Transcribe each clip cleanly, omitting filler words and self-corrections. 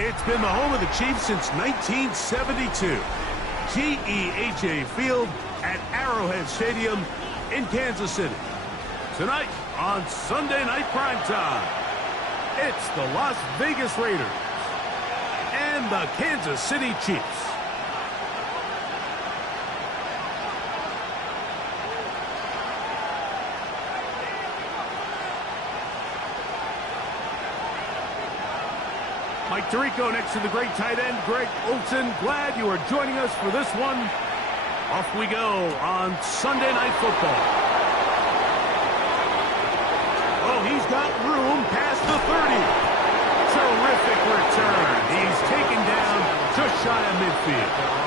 It's been the home of the Chiefs since 1972. GEHA Field at Arrowhead Stadium in Kansas City. Tonight on Sunday Night Primetime, it's the Las Vegas Raiders and the Kansas City Chiefs. Mike Tirico next to the great tight end, Greg Olsen. Glad you are joining us for this one. Off we go on Sunday Night Football. Oh, he's got room past the 30. Terrific return. He's taken down just shy of midfield.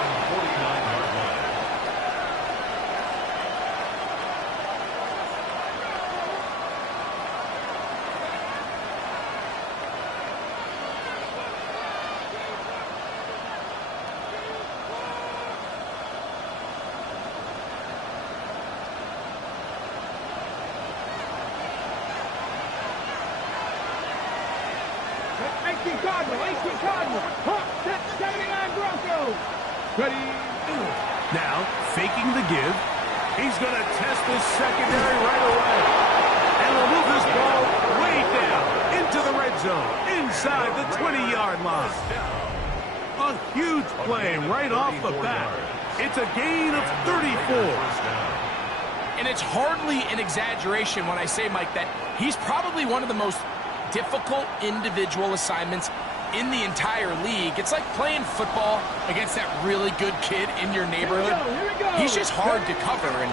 Now, faking the give. He's going to test this secondary right away. And will move this ball way down into the red zone, inside the 20-yard line. A huge play right off the bat. It's a gain of 34. And it's hardly an exaggeration when I say, Mike, that he's probably one of the most difficult individual assignments in the entire league. It's like playing football against that really good kid in your neighborhood. He's just hard to cover, and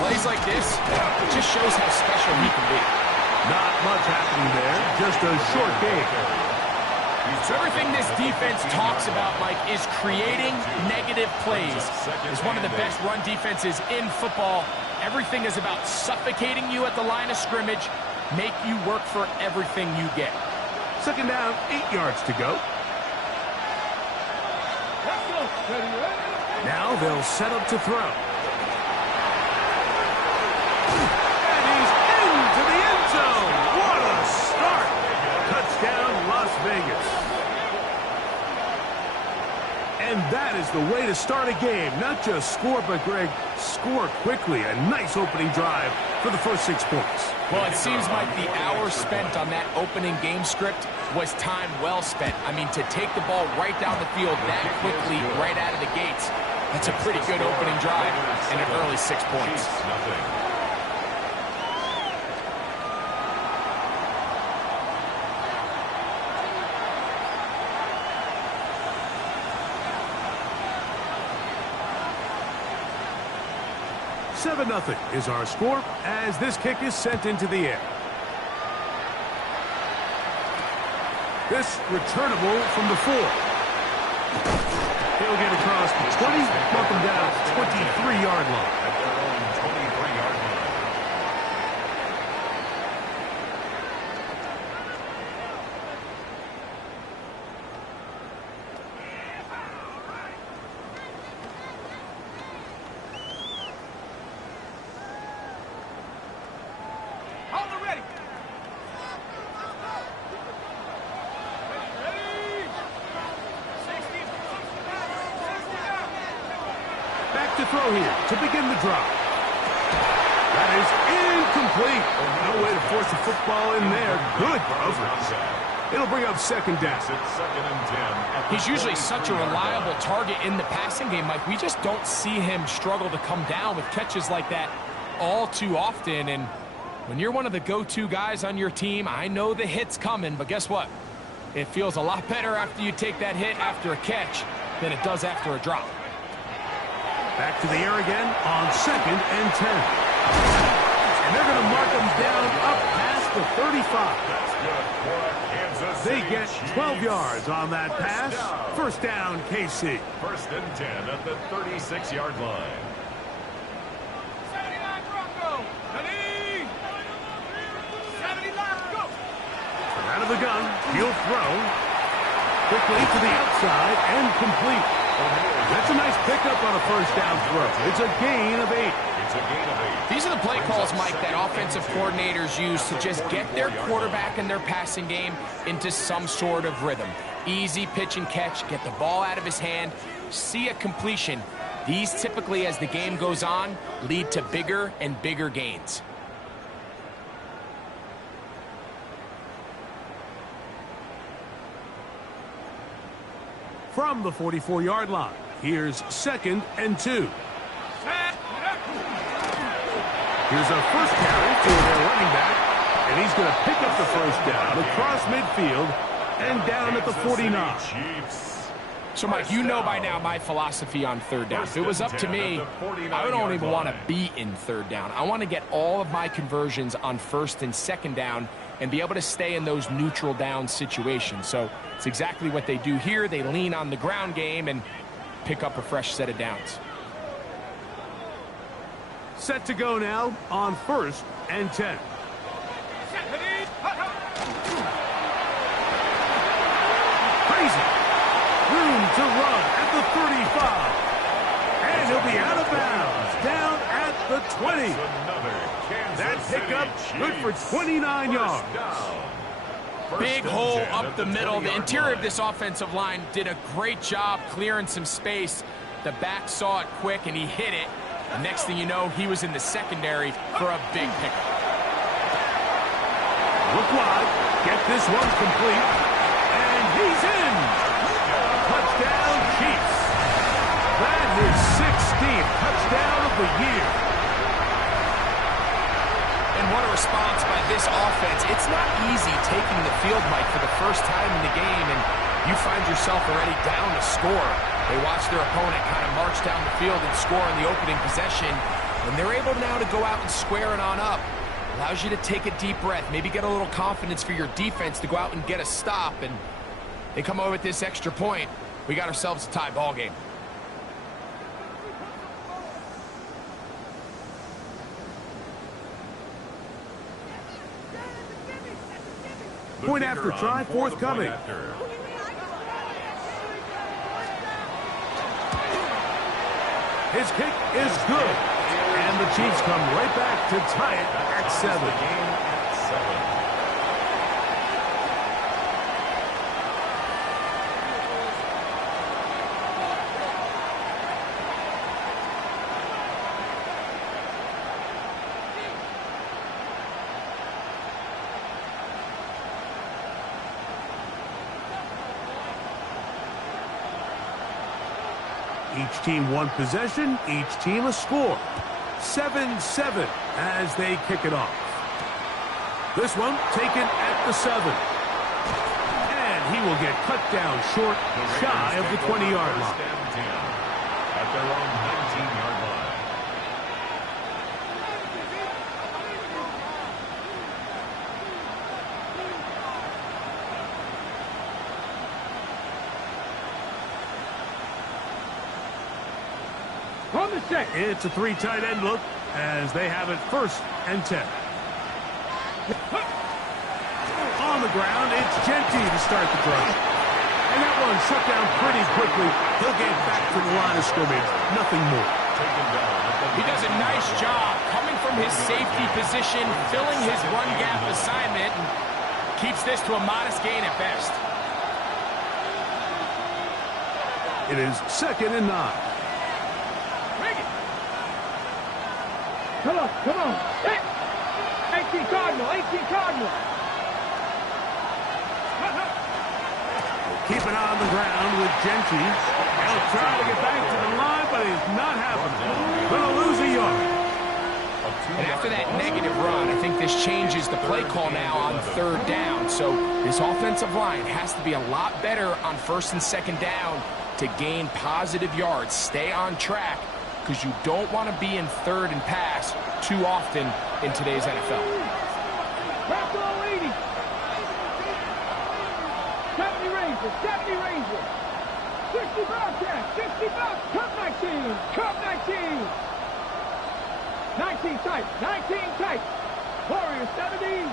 plays like this, it just shows how special he can be. Not much happening there, just a short game. So everything this defense talks about, Mike, is creating negative plays. It's one of the best run defenses in football. Everything is about suffocating you at the line of scrimmage, make you work for everything you get. Second down, 8 yards to go. Now they'll set up to throw. And he's into the end zone. What a start. Touchdown, Las Vegas. And that is the way to start a game. Not just score, but, Greg, score quickly. A nice opening drive for the first 6 points. Well, it seems like the hour spent on that opening game script was time well spent. I mean, to take the ball right down the field that quickly, right out of the gates, that's a pretty good opening drive and an early 6 points. Nothing is our score as this kick is sent into the air. This returnable from the 4. He'll get across the 20, knock him down 23-yard line. To throw here to begin the drive. That is incomplete. No way to force the football in there. Good coverage. It'll bring up second down. He's usually such a reliable target in the passing game, Mike. We just don't see him struggle to come down with catches like that all too often. And when you're one of the go-to guys on your team, I know the hit's coming, but guess what? It feels a lot better after you take that hit after a catch than it does after a drop. Back to the air again on 2nd and 10. And they're going to mark him down up past the 35. They get 12 yards on that pass. First down, KC. 1st and 10 at the 36-yard line. 79 Bronco. 70 left, go. Out of the gun, he'll throw. Quickly to the outside and complete. That's a nice pickup on a first down throw. It's a gain of 8. These are the play calls, Mike, that offensive coordinators use to just get their quarterback and their passing game into some sort of rhythm. Easy pitch and catch, get the ball out of his hand, see a completion. These typically, as the game goes on, lead to bigger and bigger gains. From the 44-yard line, here's 2nd and 2. Here's a first carry for their running back, and he's going to pick up the first down across midfield and down at the 49. So, Mike, you know by now my philosophy on third down. If it was up to me, I don't even want to be in third down. I want to get all of my conversions on first and second down and be able to stay in those neutral down situations. So it's exactly what they do here. They lean on the ground game and pick up a fresh set of downs. Set to go now on 1st and 10. Crazy. Room to run at the 35. And he'll be out of bounds down at the 20. That pickup good for 29 yards. Big hole up the middle. The interior of this offensive line did a great job clearing some space. The back saw it quick, and he hit it. The next thing you know, he was in the secondary for a big pickup. Look wide. Get this one complete. And he's in. Touchdown, Chiefs. That is 16th touchdown of the year. And what a response by this offense. It's not easy taking the field, Mike, for the first time in the game, and you find yourself already down to score. They watch their opponent kind of march down the field and score in the opening possession, and they're able now to go out and square it on up. Allows you to take a deep breath, maybe get a little confidence for your defense to go out and get a stop, and they come over with this extra point. We got ourselves a tie ball game. Point after try forthcoming. His kick is good. And the Chiefs come right back to tie it at 7. Each team one possession, each team a score. 7-7 as they kick it off. This one taken at the 7. And he will get cut down short, shy of the 20-yard line. At their own 19-yard line. From the set, it's a 3 tight end look as they have it 1st and 10. On the ground, it's Genty to start the drive. And that one shut down pretty quickly. He'll get back to the line of scrimmage. Nothing more. He does a nice job coming from his safety position, filling his run gap assignment, and keeps this to a modest gain at best. It is 2nd and 9. Come on, come on. Hey! 18 Cardinal, 18 Cardinal. Keep it on the ground with Genty. He'll try to get back to the line, but it's not happening. Going to lose a yard. And after that negative run, I think this changes the play call now on 3rd down. So this offensive line has to be a lot better on 1st and 2nd down to gain positive yards. Stay on track, because you don't want to be in 3rd and pass too often in today's NFL. Back to 80. 70 Rangers, 70 Rangers. 60 Bobcats, 60 Bobcats. Cut 19, cut 19. 19 tight, 19 tight. Warriors 70.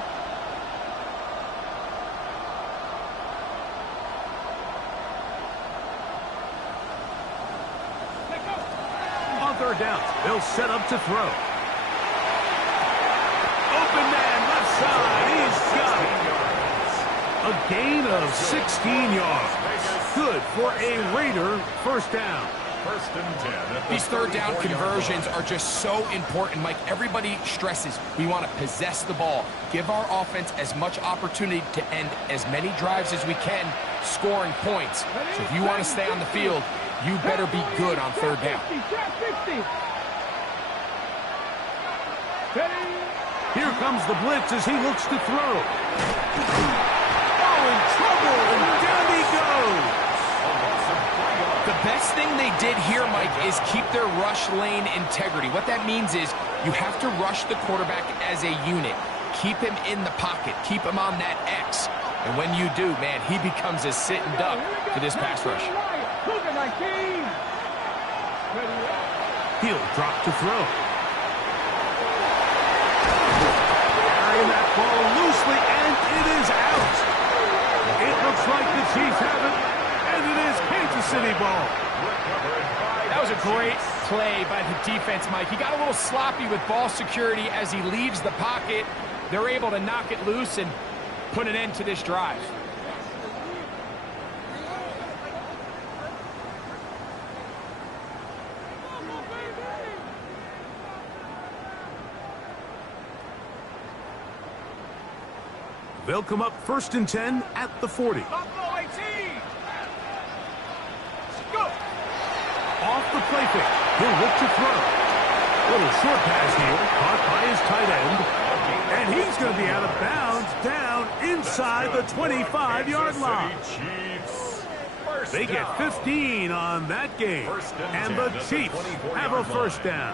On 3rd down, they'll set up to throw. Open man, left side, he's got it. A gain of 16 yards. Good for a Raider first down. First and 10. These third down conversions are just so important, Mike. Everybody stresses we want to possess the ball, give our offense as much opportunity to end as many drives as we can, scoring points. So if you want to stay on the field, you better be good on third down. Here comes the blitz as he looks to throw. Oh, in trouble, and down he goes. The best thing they did here, Mike, is keep their rush lane integrity. What that means is you have to rush the quarterback as a unit. Keep him in the pocket. Keep him on that X. And when you do, man, he becomes a sitting duck for this pass rush. He'll drop to throw. Carrying that ball loosely, and it is out. It looks like the Chiefs have it, and it is Kansas City ball. That was a great play by the defense, Mike. He got a little sloppy with ball security as he leaves the pocket. They're able to knock it loose and put an end to this drive. They'll come up first and 10 at the 40. Off the play fake. He'll look to throw. Little short pass here, caught by his tight end. And he's going to be out of bounds down inside the 25-yard line. They get 15 on that game. And the Chiefs have a first down.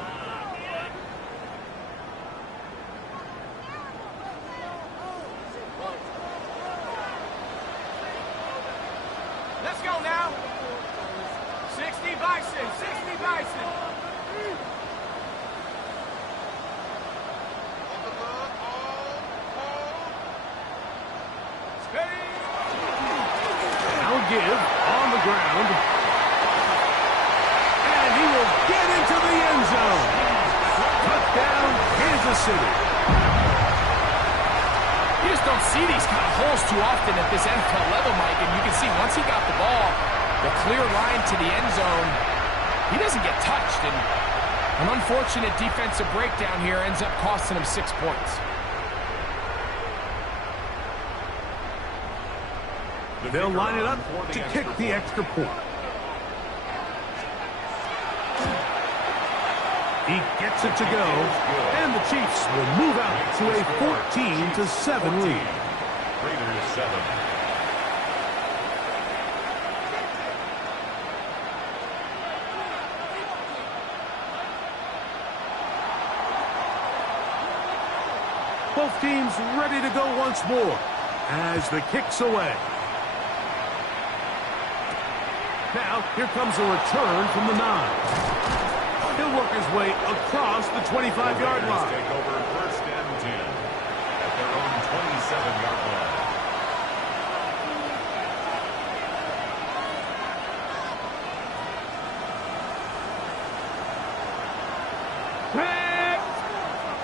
Let's go now. 60 Bison, 60 Bison. Now give on the ground. And he will get into the end zone. Touchdown, Kansas City. You just don't see these kind of holes too often at this NFL level, Mike. And you can see once he got the ball, the clear line to the end zone, he doesn't get touched. And an unfortunate defensive breakdown here ends up costing him 6 points. They'll line it up to kick the extra point. He gets it to go, and the Chiefs will move out to a 14-7 lead. Raiders 7. Both teams ready to go once more as the kick's away. Now, here comes a return from the 9. He'll work his way across the 25-yard line. Take over first and 10 at their own 27-yard line.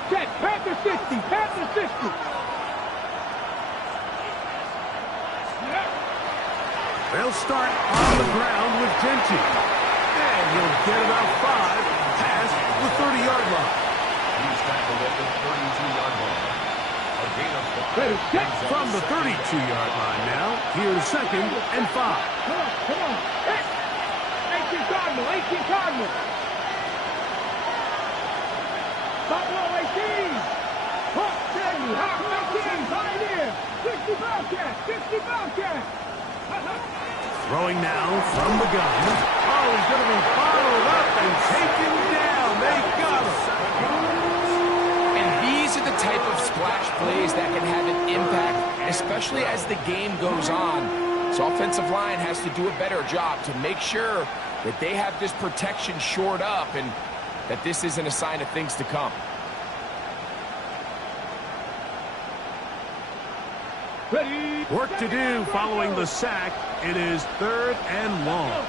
Check, Panther 60, Panther 60. They'll start on the ground with Genty. And he'll get about 5 past the 30-yard line. He's tackled at the 32-yard line. A gain of 5. From the 32-yard line now, here's second and 5. Come on. Hey, 18 Cardinal. Buffalo 18. Hawk 70, Hawk 19, Pioneer. 60 Bobcat. Throwing now from the gun. Oh, he's going to be followed up and taken down. They got him. And these are the type of splash plays that can have an impact, especially as the game goes on. So offensive line has to do a better job to make sure that they have this protection shored up and that this isn't a sign of things to come. Ready. Work to do following the sack. It is third and long.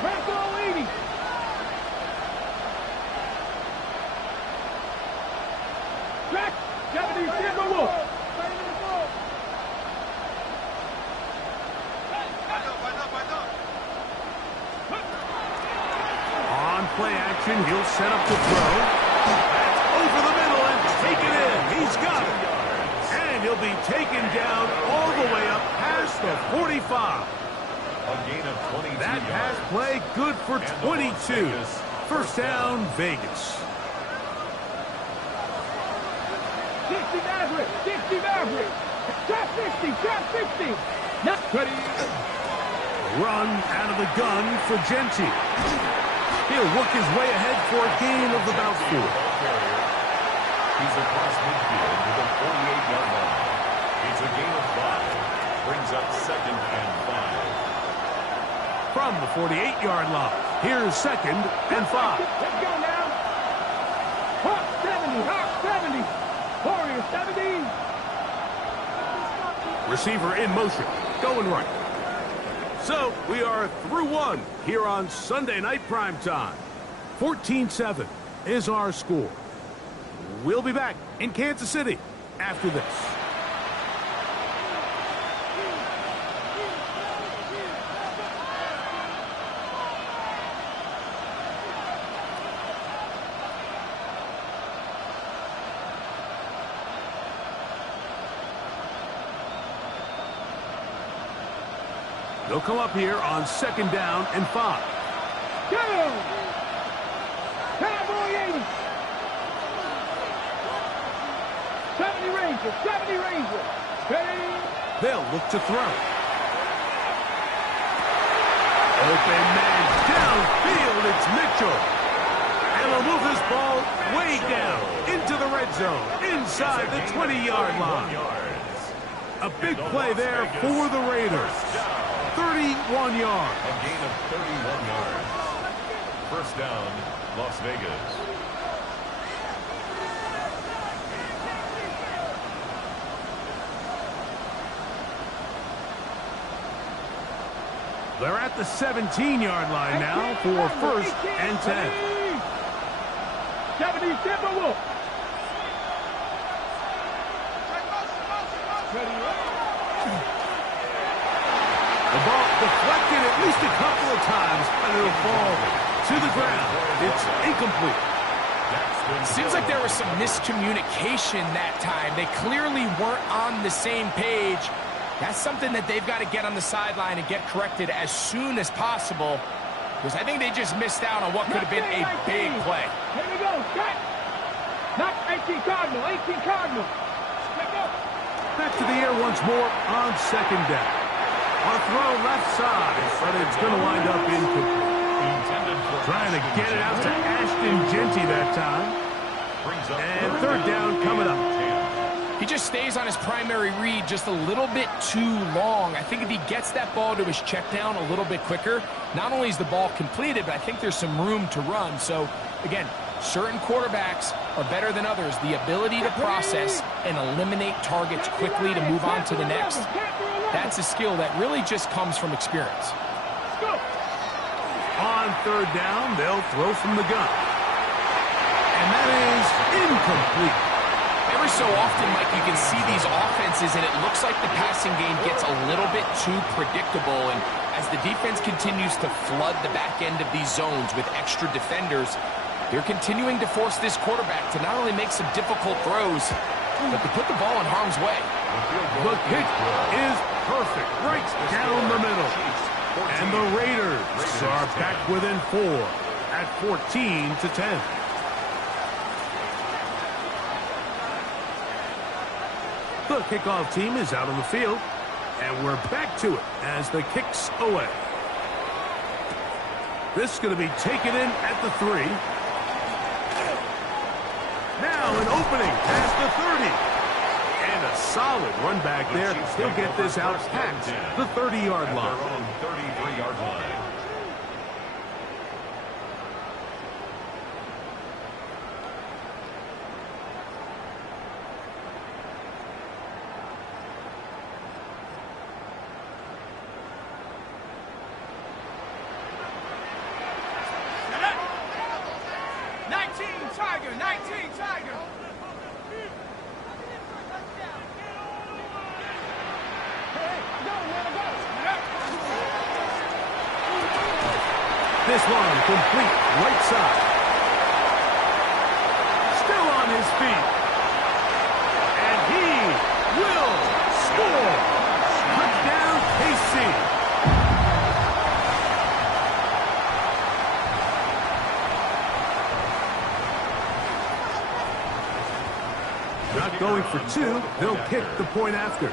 Panther 80. Track 70 Timberwolf. play action. He'll set up the throw. That's over the middle and take it in. He's got it. And he'll be taken down all the way up past the 45. A gain of 22 That pass yards. play good for 22. First down, Vegas. 60 Maverick, 60 Maverick. Top 60, top 60. Not ready. Run out of the gun for Genti. He'll work his way ahead for a gain of about 4. He's across midfield with a 48-yard line. It's a gain of 5. Brings up 2nd and 5. From the 48-yard line, here's 2nd and 5. Let's go now. Hawk 70, Hawk 70. Warrior 70. Receiver in motion, going right. So, we are through one here on Sunday Night Primetime. 14-7 is our score. We'll be back in Kansas City after this. They'll come up here on 2nd down and 5. Go! Cowboy 80. 70 Rangers, 70 Rangers. Ready? They'll look to throw. Open man downfield, it's Mitchell. And he'll move this ball way down into the red zone, inside the 20-yard line. A big play there for the Raiders. 31 yards. A gain of 31 yards. First down, Las Vegas. They're at the 17-yard line now for 1st and 10. 70 Timberwolves. The ball deflected at least a couple of times, and it'll fall to the ground. It's incomplete. Seems like there was some miscommunication that time. They clearly weren't on the same page. That's something that they've got to get on the sideline and get corrected as soon as possible, because I think they just missed out on what could have been a big play. Here we go. Cut. Not 18 Cardinal. 18 Cardinal. Let's go. Back to the air once more on 2nd down. A throw left side, but it's going to wind up incomplete. Trying to get it out to Ashton Genti that time. And 3rd down coming up. He just stays on his primary read just a little bit too long. I think if he gets that ball to his check down a little bit quicker, not only is the ball completed, but I think there's some room to run. So, again, certain quarterbacks are better than others. The ability to process and eliminate targets quickly to move on to the next, that's a skill that really just comes from experience. On 3rd down, they'll throw from the gun. And that is incomplete. Every so often, Mike, you can see these offenses, and it looks like the passing game gets a little bit too predictable. And as the defense continues to flood the back end of these zones with extra defenders, they're continuing to force this quarterback to not only make some difficult throws, but to put the ball in harm's way. The kick is perfect, right down the middle. And the Raiders are back within 4 at 14-10. The kickoff team is out on the field, and we're back to it as the kick's away. This is going to be taken in at the 3. Now an opening past the 30. And a solid run back there. He'll get this out past the 30-yard line. 33-yard line. Tiger, 19 Tiger. This one complete right side. Still on his feet. And he will score. Touchdown, KC. Not going for two, they'll kick the point after.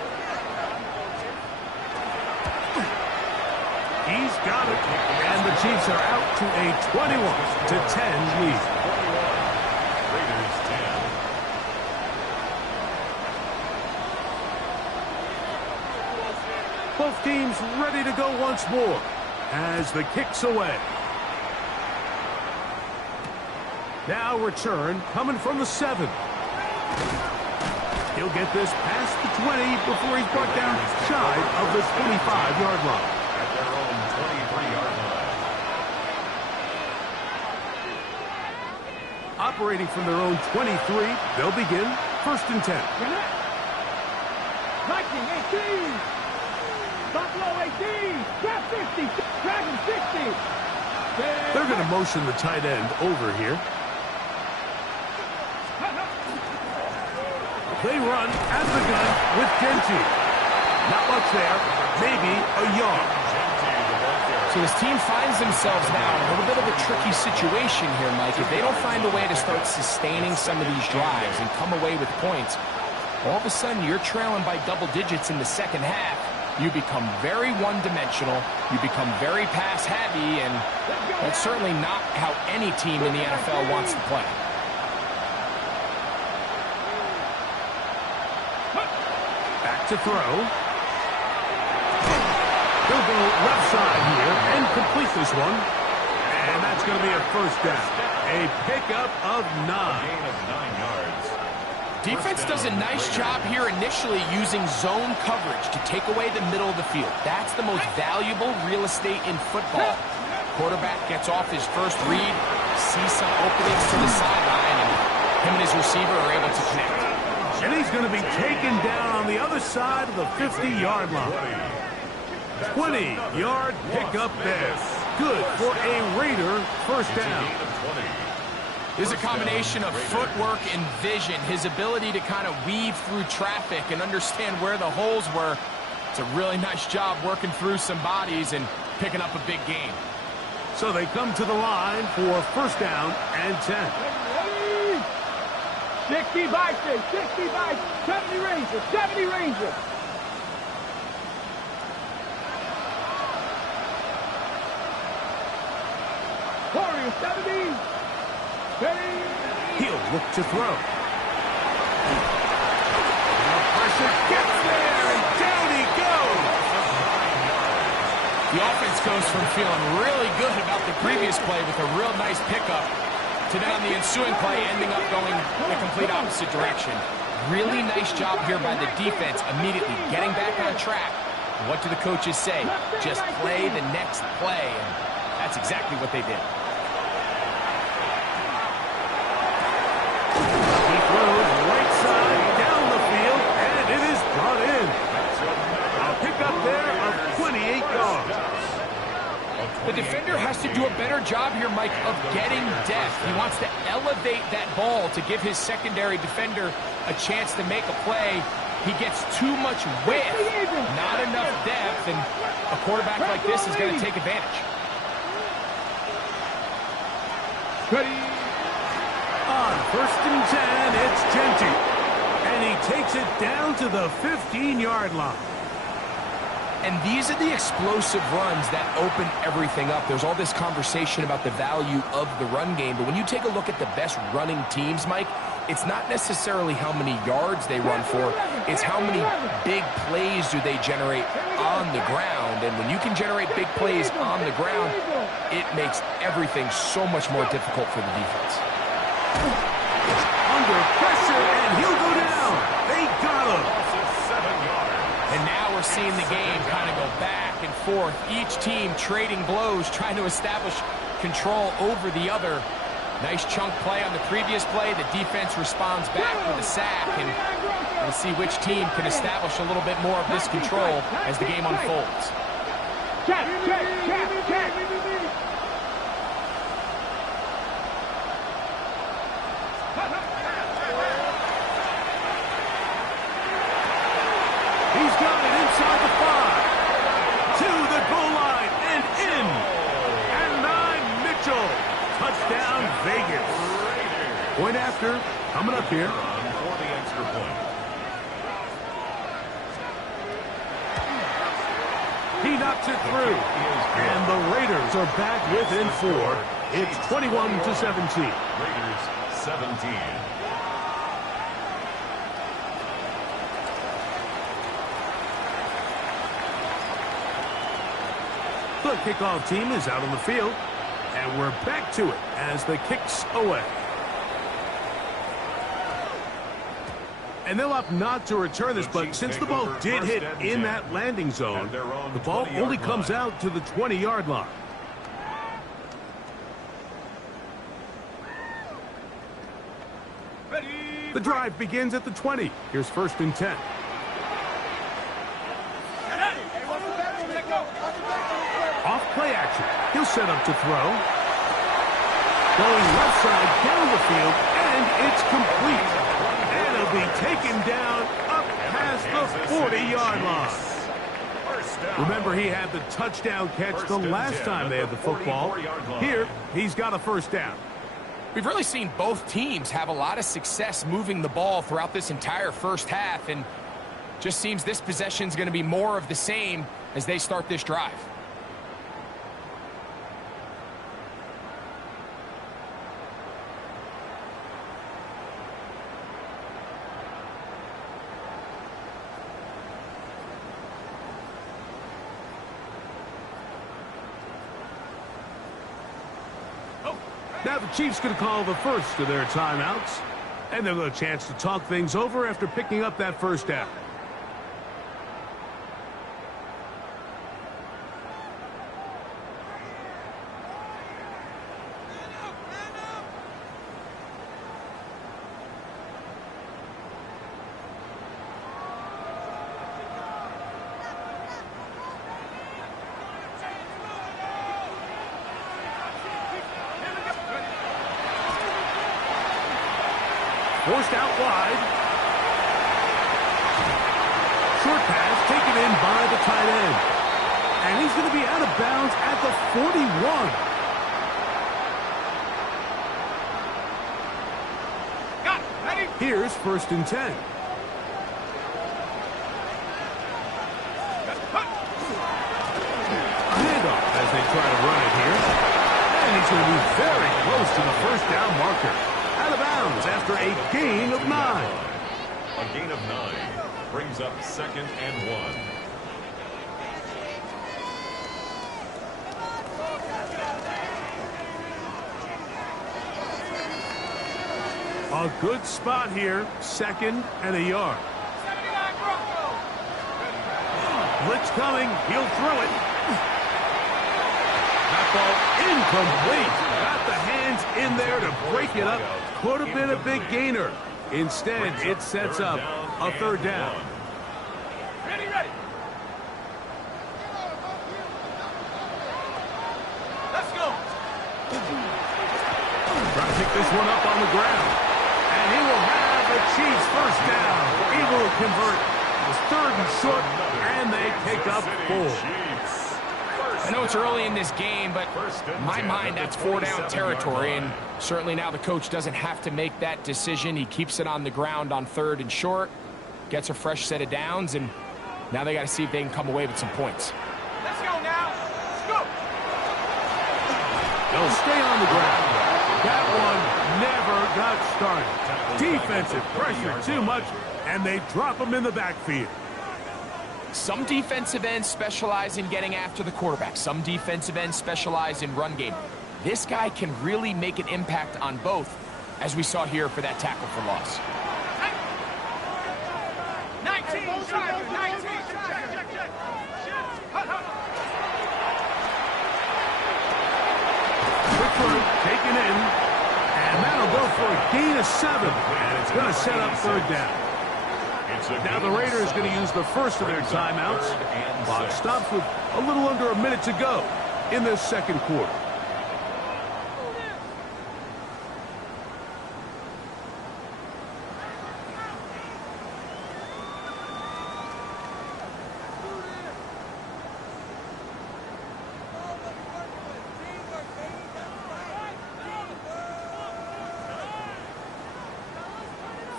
He's got it, and the Chiefs are out to a 21-10 lead. Raiders 10. Both teams ready to go once more as the kick's away. Now return coming from the 7. He'll get this past the 20 before he's brought down shy of the 25-yard line. At their own 23-yard line. Operating from their own 23, they'll begin 1st and 10. Viking 18. Buffalo 18. Trap 50. Dragon 60. They're going to motion the tight end over here. They run at the gun with Genty. Not much there. Maybe a yard. So this team finds themselves now in a little bit of a tricky situation here, Mike. If they don't find a way to start sustaining some of these drives and come away with points, all of a sudden you're trailing by double digits in the second half. You become very one-dimensional. You become very pass-heavy, and that's certainly not how any team in the NFL wants to play. To throw. He'll go left side here and complete this one. And that's going to be a first down. A pickup of 9. Gain of 9 yards. Defense does a nice job here initially using zone coverage to take away the middle of the field. That's the most valuable real estate in football. Quarterback gets off his first read, sees some openings to the sideline, and him and his receiver are able to connect. And he's going to be taken down on the other side of the 50-yard line. 20-yard pickup there. Good for a Raider first down. There's a combination of footwork and vision. His ability to kind of weave through traffic and understand where the holes were. It's a really nice job working through some bodies and picking up a big gain. So they come to the line for first down and 10. 60 Vikings, 60 Vikings, 70 Rangers, 70 Rangers. Warriors, 70. He'll look to throw. Pressure gets there, and down he goes. The offense goes from feeling really good about the previous play with a real nice pickup to then on the ensuing play ending up going the complete opposite direction. Really nice job here by the defense immediately getting back on track. What do the coaches say? Just play the next play, and that's exactly what they did. He throws right side down the field, and it is brought in. A pickup there of 28 yards. The defender has to do a better job here, Mike, of getting depth. He wants to elevate that ball to give his secondary defender a chance to make a play. He gets too much width, not enough depth, and a quarterback like this is going to take advantage. On 1st and 10, it's Genty. And he takes it down to the 15-yard line. And these are the explosive runs that open everything up. There's all this conversation about the value of the run game, but when you take a look at the best running teams, Mike, it's not necessarily how many yards they run for, it's how many big plays do they generate on the ground. And when you can generate big plays on the ground, it makes everything so much more difficult for the defense. Under pressure, and he'll go down. They got him. And now we're seeing the game kind of go back and forth. Each team trading blows, trying to establish control over the other. Nice chunk play on the previous play. The defense responds back with a sack, and we'll see which team can establish a little bit more of this control as the game unfolds. Vegas. Point after, coming up here. For the extra point. He knocks it through. And the Raiders are back within 4. It's 21-17. Raiders 17. The kickoff team is out on the field. And we're back to it as the kick's away. And they'll opt not to return this, but since the ball did hit in that landing zone, the ball only comes out to the 20-yard line. The drive begins at the 20. Here's 1st and 10. Off play action. He'll set up to throw. Going left side down the field, and it's complete. And it'll be taken down up past the 40-yard line. Remember, he had the touchdown catch the last time they had the football. Here, he's got a 1st down. We've really seen both teams have a lot of success moving the ball throughout this entire first half, and just seems this possession's going to be more of the same as they start this drive. Now the Chiefs going to call the first of their timeouts. And they'll get a chance to talk things over after picking up that 1st down. Forced out wide. Short pass taken in by the tight end. And he's going to be out of bounds at the 41. Here's 1st and 10. A handoff as they try to run it here. And he's going to be very close to the 1st down marker. Out of bounds after a gain of 9. A gain of 9 brings up 2nd and 1. A good spot here, 2nd and a yard. Blitz coming, he'll throw it. That ball incomplete. Got the hands in there to break it up. Could have been a big gainer. Instead, it sets up a 3rd down. Ready. Let's go. Trying to pick this one up on the ground. And he will have the Chiefs 1st down. Able to convert. It's 3rd and short, and they pick up 4. I know it's early in this game, but in my mind, that's 4-down territory, and certainly now the coach doesn't have to make that decision. He keeps it on the ground on 3rd and short, gets a fresh set of downs, and now they got to see if they can come away with some points. Let's go now. Let's go. They'll stay on the ground. That one never got started. Defensive pressure too much, and they drop him in the backfield. Some defensive ends specialize in getting after the quarterback. Some defensive ends specialize in run game. This guy can really make an impact on both, as we saw here for that tackle for loss. 19, 19. Check. Quick throw, taken in, and that'll go for a gain of 7, and it's going to set up 3rd down. Now the Raiders going to use the first of their timeouts. Clock stops with a little under a minute to go in this 2nd quarter.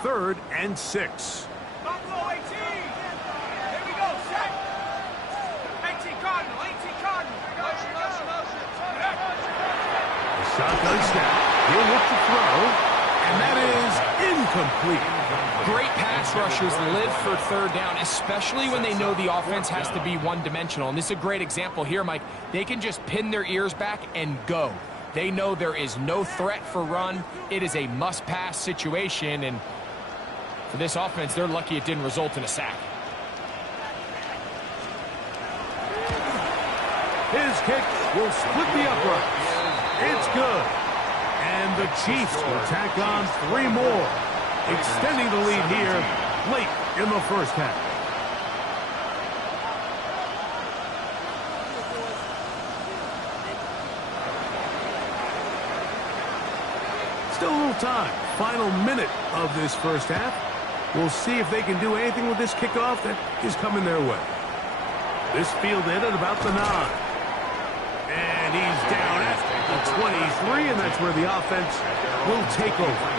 3rd and 6. Buffalo 18. Here we go, set. 18 Cardinal, 18 Cardinal. Motion. The shotgun snap. He'll look to throw, and that is incomplete. Great pass rushers live for 3rd down, especially when they know the offense has to be one-dimensional. And this is a great example here, Mike. They can just pin their ears back and go. They know there is no threat for run. It is a must-pass situation, and for this offense, they're lucky it didn't result in a sack. His kick will split the uprights. It's good. And the Chiefs will tack on 3 more, extending the lead here late in the first half. Still a little time. Final minute of this first half. We'll see if they can do anything with this kickoff that is coming their way. This fielded at about the 9. And he's down at the 23, and that's where the offense will take over.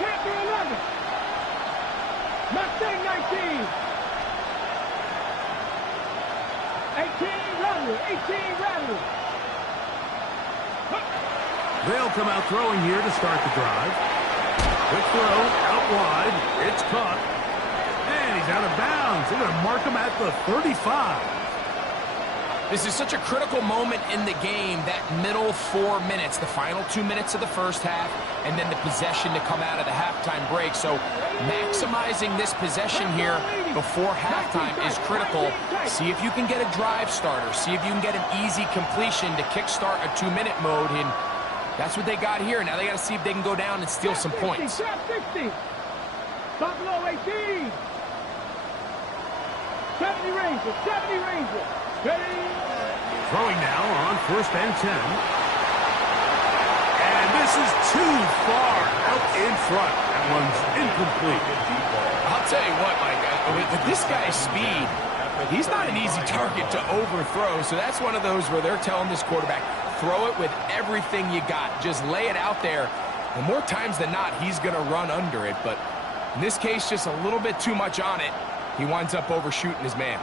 Panther 11. Mustang 19. 18 Rattler. They'll come out throwing here to start the drive. Quick throw, out wide. It's caught. And he's out of bounds. They're going to mark him at the 35. This is such a critical moment in the game, that middle 4 minutes, the final 2 minutes of the first half, and then the possession to come out of the halftime break. So maximizing this possession here before halftime is critical. See if you can get a drive starter. See if you can get an easy completion to kickstart a 2-minute mode. And that's what they got here. Now they got to see if they can go down and steal some points. 60. Buffalo 18. 70 Rangers. Ready? Throwing now on 1st and 10. And this is too far out in front. That one's incomplete. I'll tell you what, Mike, with this guy's speed, he's not an easy target to overthrow. So that's one of those where they're telling this quarterback, throw it with everything you got. Just lay it out there. And more times than not, he's going to run under it. But in this case, just a little bit too much on it. He winds up overshooting his man.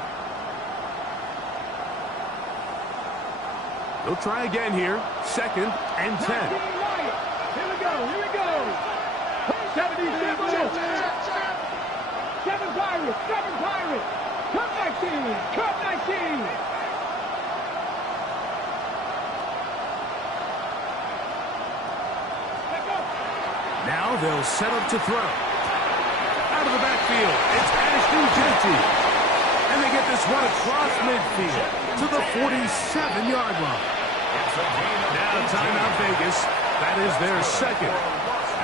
They'll try again here. 2nd and 10. Here we go. 76. 7 Pirates. Cup 19. Now they'll set up to throw. Out of the backfield, it's Ashton Genty. And they get this one across midfield to the 47-yard line. Now timeout Vegas. That is their 2nd.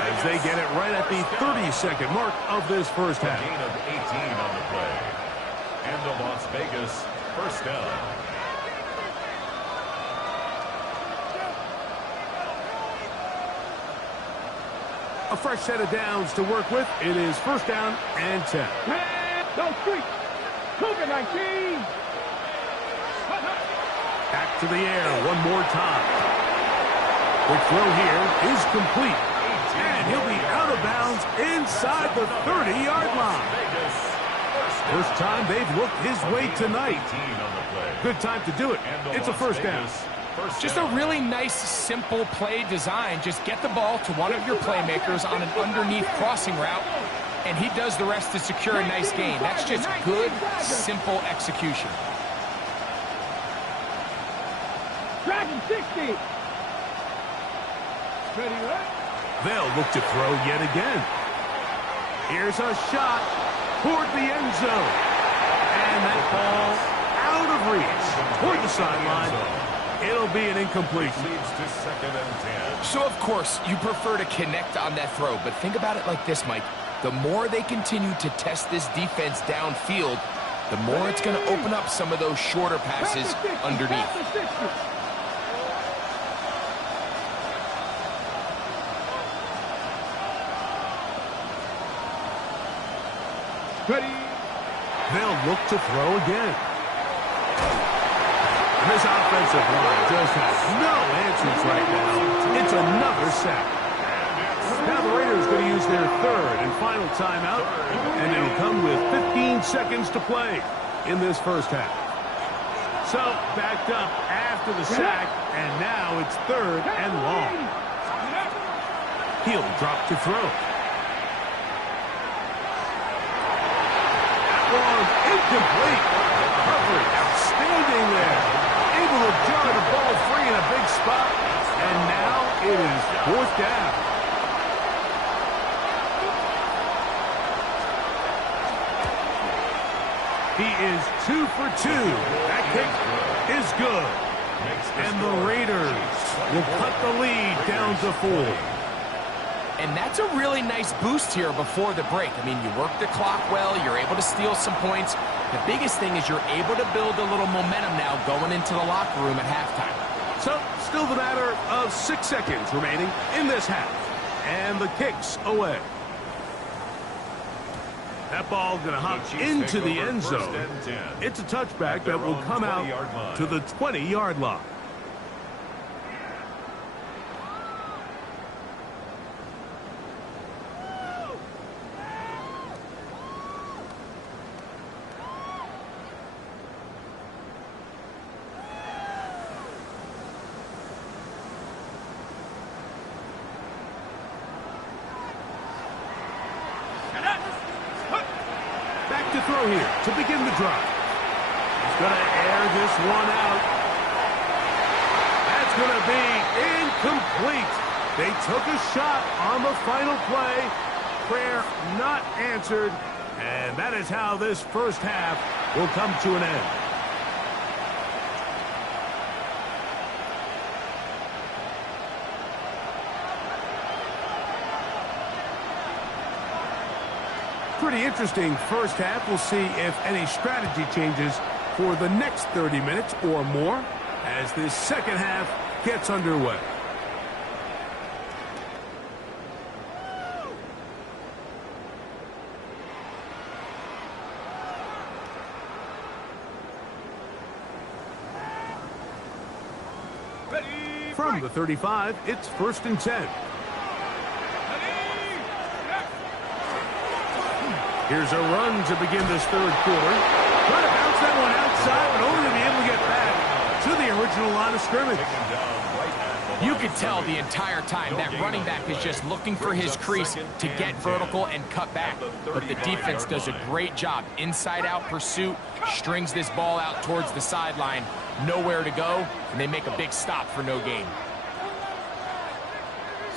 As they get it right at the 30-second mark of this first half. Gain of 18 on the play. And the Las Vegas first down. A fresh set of downs to work with. It is 1st down and 10. Go street. COVID-19. Back to the air one more time. The throw here is complete. And he'll be out of bounds inside the 30-yard line. First time they've looked his way tonight. Good time to do it. It's a 1st down. Just a really nice, simple play design. Just get the ball to one of your playmakers on an underneath crossing route, and he does the rest to secure a nice gain. That's just good, simple execution. Dragon 60. Ready, right? They'll look to throw yet again. Here's a shot toward the end zone. And that ball out of reach toward the sideline. It'll be an incompletion. Leads to 2nd and 10. So, of course, you prefer to connect on that throw, but think about it like this, Mike. The more they continue to test this defense downfield, the more it's going to open up some of those shorter passes underneath. Ready. They'll look to throw again. And this offensive line just has no answers right now. It's another sack. Now the Raiders going to use their third and final timeout, and it'll come with 15 seconds to play in this first half. So, backed up after the sack, and now it's third and long. He'll drop to throw. That one incomplete. Coverage outstanding there. Able to jar the ball free in a big spot, and now it is fourth down. He is 2 for 2. That kick is good. And the Raiders will cut the lead down to 4. And that's a really nice boost here before the break. I mean, you work the clock well. You're able to steal some points. The biggest thing is you're able to build a little momentum now going into the locker room at halftime. So, still the matter of 6 seconds remaining in this half. And the kick's away. That ball going to hop into the end zone. It's a touchback that will come out to the 20-yard line. To throw here to begin the drive. He's going to air this one out. That's going to be incomplete. They took a shot on the final play. Prayer not answered. And that is how this first half will come to an end. Pretty interesting first half. We'll see if any strategy changes for the next 30 minutes or more as this second half gets underway. From the 35, it's 1st and 10. Here's a run to begin this third quarter. Trying to bounce that one outside, but only to be able to get back to the original line of scrimmage. You could tell the entire time that running back is just looking for his crease to get vertical and cut back. But the defense does a great job. Inside-out pursuit, strings this ball out towards the sideline. Nowhere to go, and they make a big stop for no gain.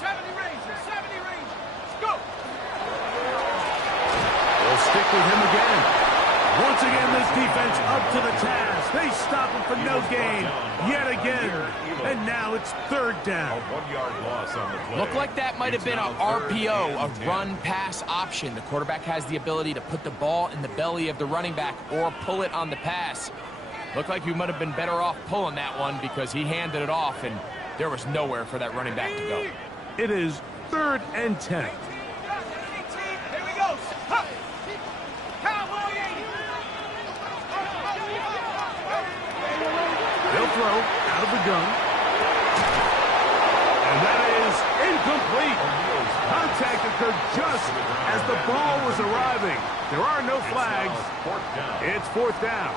70 Rangers, 70 Rangers. Let's go. They'll stick with him again. Once again, this defense up to the task. They stop him for no gain yet again. And now it's third down. A 1-yard loss on the play. Looked like that might have been an RPO, a run-pass option. The quarterback has the ability to put the ball in the belly of the running back or pull it on the pass. Looked like you might have been better off pulling that one because he handed it off, and there was nowhere for that running back to go. It is 3rd and 10. Here we go. Huh. Cowboy 80. They'll throw out of the gun. And that is incomplete. Contact occurred just as the ball was arriving. There are no flags. It's 4th down.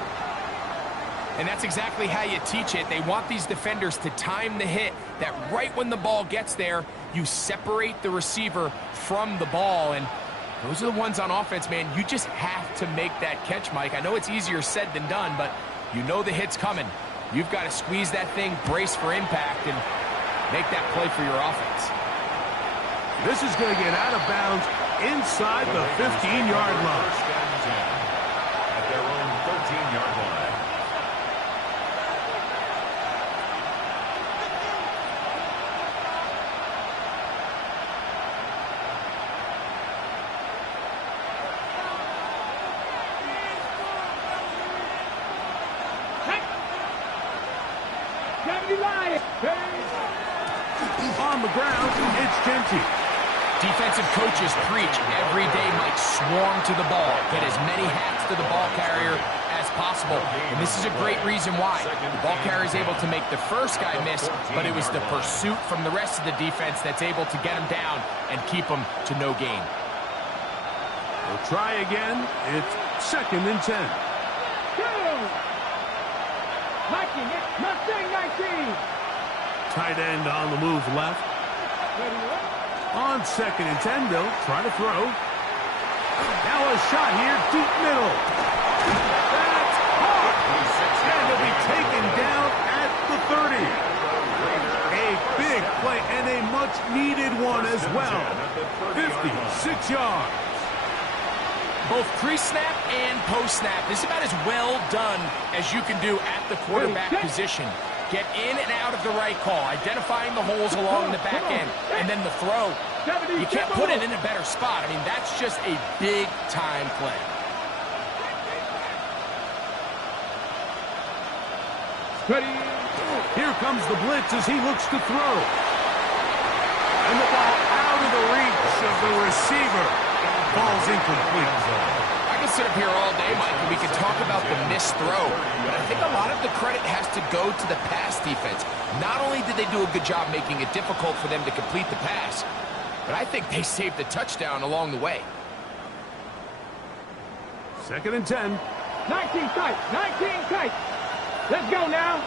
And that's exactly how you teach it. They want these defenders to time the hit, that right when the ball gets there, you separate the receiver from the ball. And those are the ones on offense, man. You just have to make that catch, Mike. I know it's easier said than done, but you know the hit's coming. You've got to squeeze that thing, brace for impact, and make that play for your offense. This is going to get out of bounds inside the 15-yard line. At their own 13-yard line. On the ground, it's Genty. Defensive coaches preach every day, Mike, swarm to the ball. Get as many hats to the ball carrier as possible. And this is a great reason why. The ball carrier is able to make the first guy miss, but it was the pursuit from the rest of the defense that's able to get him down and keep him to no gain. We'll try again. It's 2nd and 10. Tight end on the move left. On 2nd and 10, they'll try to throw. Now a shot here, deep middle. That's hard. And they'll be taken down at the 30. A big play and a much-needed one as well. 56 yards. Both pre-snap and post-snap. This is about as well done as you can do at the quarterback position. Get in and out of the right call, identifying the holes along the back end, and then the throw. You can't put it in a better spot. I mean, that's just a big-time play. Here comes the blitz as he looks to throw. And the ball out of the reach of the receiver. Ball's incomplete. I could sit up here all day, Mike, and we could talk about the missed throw, but I think a lot of the credit has to go to the pass defense. Not only did they do a good job making it difficult for them to complete the pass, but I think they saved the touchdown along the way. 2nd and 10. 19 tight, 19 tight. Let's go now.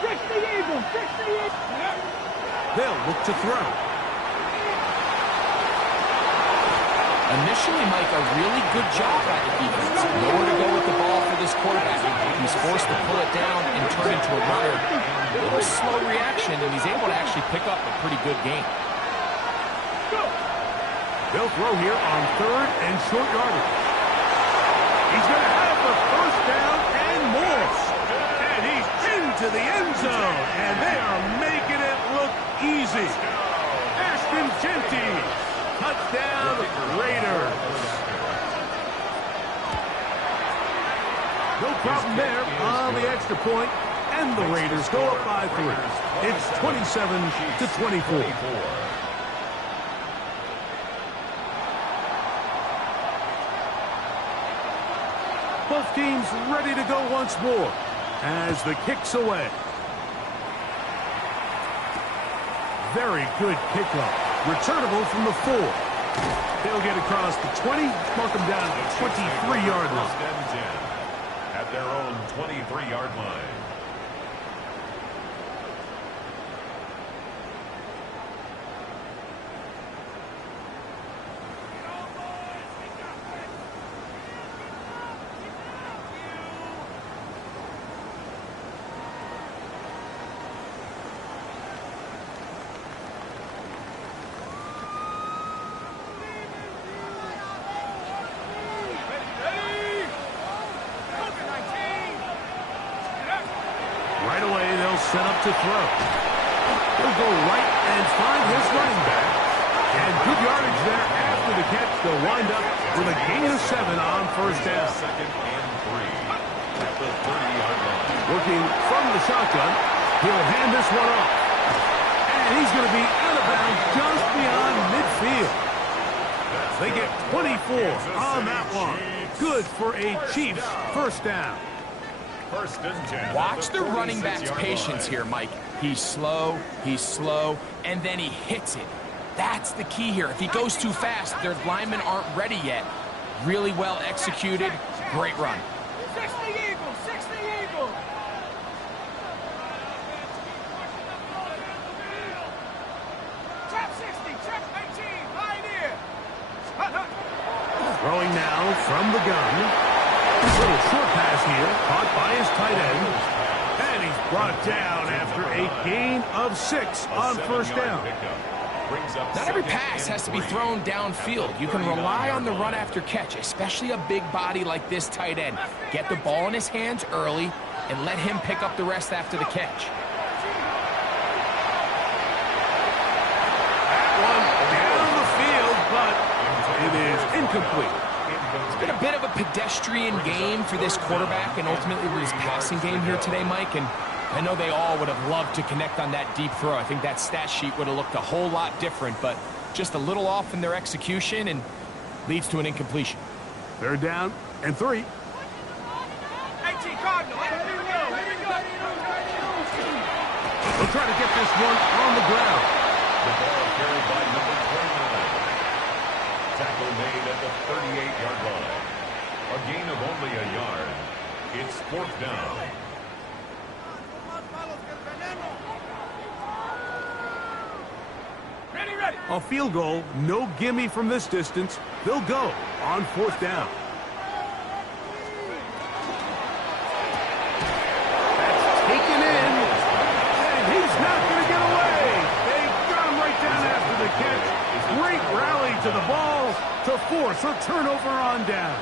60 Eagles, 60 Eagles. They'll look to throw. Initially, Mike, a really good job by the defense. Nowhere to go with the ball for this quarterback. He's forced to pull it down and turn into a runner. A little slow reaction, and he's able to actually pick up a pretty good game. They'll throw here on 3rd and short yardage. He's going to have the first down and more. And he's into the end zone. And they are making it look easy. Ashton Genty. Touchdown, Raiders. No problem there on the extra point, and the Raiders go up by 3. It's 27-24. Both teams ready to go once more as the kick's away. Very good kickoff. Returnable from the 4. They'll get across the 20, mark them down at the 23-yard line. At their own 23-yard line. Set up to throw. He'll go right and find his running back. And good yardage there after the catch. They'll wind up with a gain of 7 on first down. 2nd and 3 at the 30-yard line. Working from the shotgun, he'll hand this one off. And he's going to be out of bounds just beyond midfield. They get 24 on that one. Good for a Chiefs first down. 1st and 10. Watch the running back's patience here, Mike. He's slow, and then he hits it. That's the key here. If he goes too fast, their linemen aren't ready yet. Really well executed. Great run. 60 Eagles, 60 Eagles. Trap 60, trap 18, right here. Throwing now from the gun. Little short pass here, caught by his tight end. And he's brought down after a gain of 6 on first down. Not every pass has to be thrown downfield. You can rely on the run after catch, especially a big body like this tight end. Get the ball in his hands early and let him pick up the rest after the catch. That one down the field, but it is incomplete. It's been a bit of a pedestrian game for this quarterback and ultimately his passing game here today, Mike. And I know they all would have loved to connect on that deep throw. I think that stat sheet would have looked a whole lot different, but just a little off in their execution and leads to an incompletion. Third down and 3. 18 Cardinal. Here we go. They'll try to get this one on the ground. The ball carried by number 29. Tackle made at the 38-yard line. A gain of only a yard. It's 4th down. Ready. A field goal, no gimme from this distance. They'll go on 4th down. That's taken in, and he's not going to get away. They got him right down after the catch. Great rally to the ball to force a turnover on down.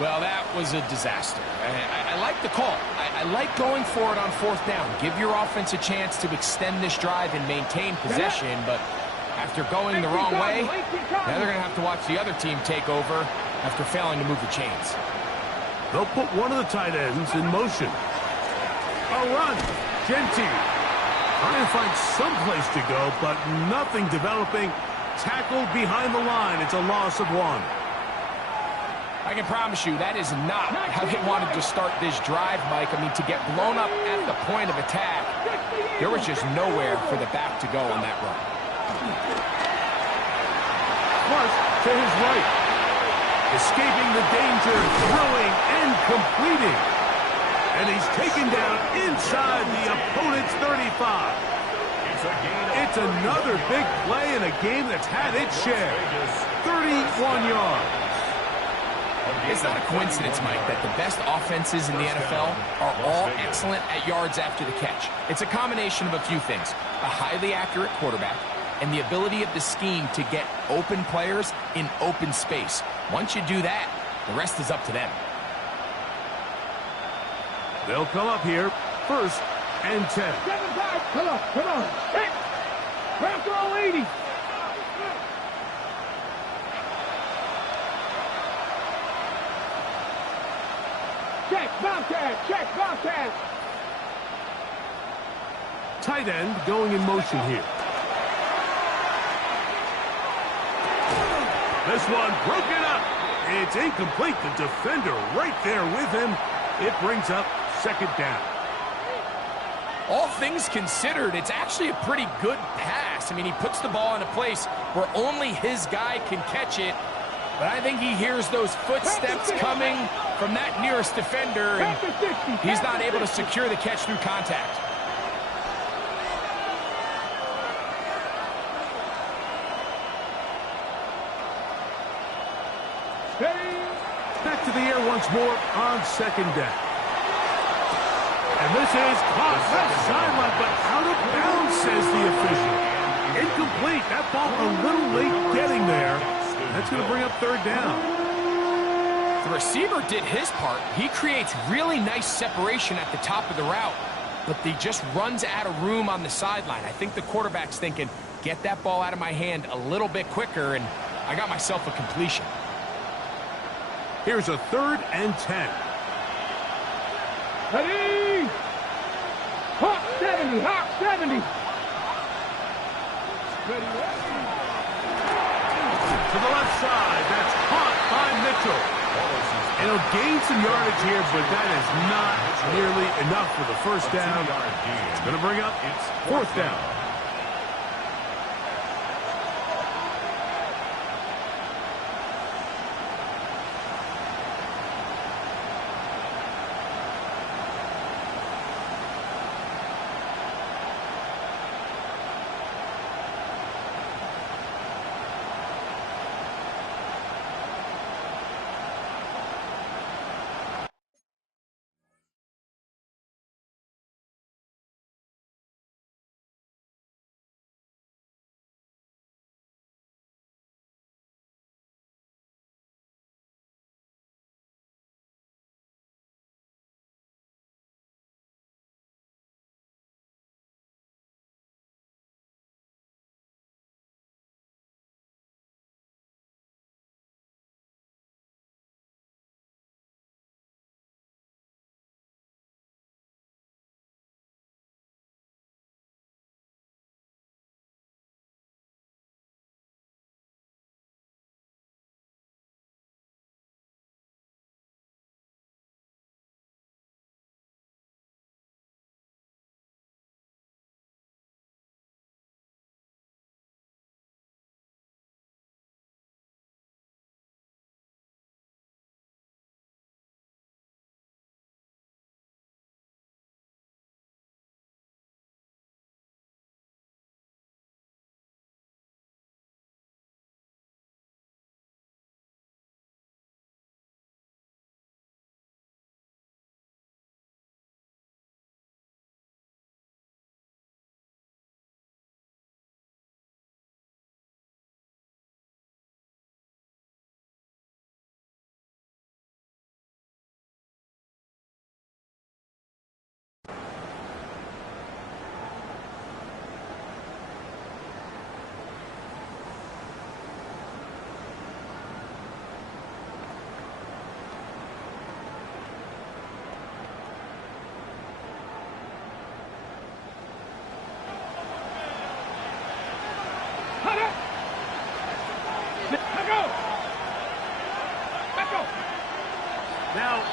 Well, that was a disaster. I like the call. I like going for it on 4th down. Give your offense a chance to extend this drive and maintain possession, but after going the wrong way, now they're going to have to watch the other team take over after failing to move the chains. They'll put one of the tight ends in motion. A run. Genty trying to find some place to go, but nothing developing. Tackled behind the line. It's a loss of 1. I can promise you that is not how they wanted to start this drive, Mike. I mean, to get blown up at the point of attack, there was just nowhere for the back to go on that run. Plus, to his right. Escaping the danger, throwing and completing. And he's taken down inside the opponent's 35. It's another big play in a game that's had its share. 31 yards. It's not a coincidence, Mike, that the best offenses in the NFL are all excellent at yards after the catch. It's a combination of a few things. A highly accurate quarterback and the ability of the scheme to get open players in open space. Once you do that, the rest is up to them. They'll come up here. 1st and 10. Come on. Hey, wrap the old lady. Check, Bobcat. Tight end going in motion here. This one broken up. It's incomplete. The defender right there with him. It brings up 2nd down. All things considered, it's actually a pretty good pass. I mean, he puts the ball in a place where only his guy can catch it. But I think he hears those footsteps coming from that nearest defender, and he's not able to secure the catch through contact. Back to the air once more on 2nd down. And this is caught left sideline, but out of bounds, says the official. Incomplete. That ball a little late getting there. That's going to bring up 3rd down. The receiver did his part. He creates really nice separation at the top of the route, but he just runs out of room on the sideline. I think the quarterback's thinking, get that ball out of my hand a little bit quicker, and I got myself a completion. Here's a 3rd and 10. Ready. Hawk 70. To the left side, that's caught by Mitchell. It'll gain some yardage here, but that is not nearly enough for the 1st down. It's going to bring up 4th down.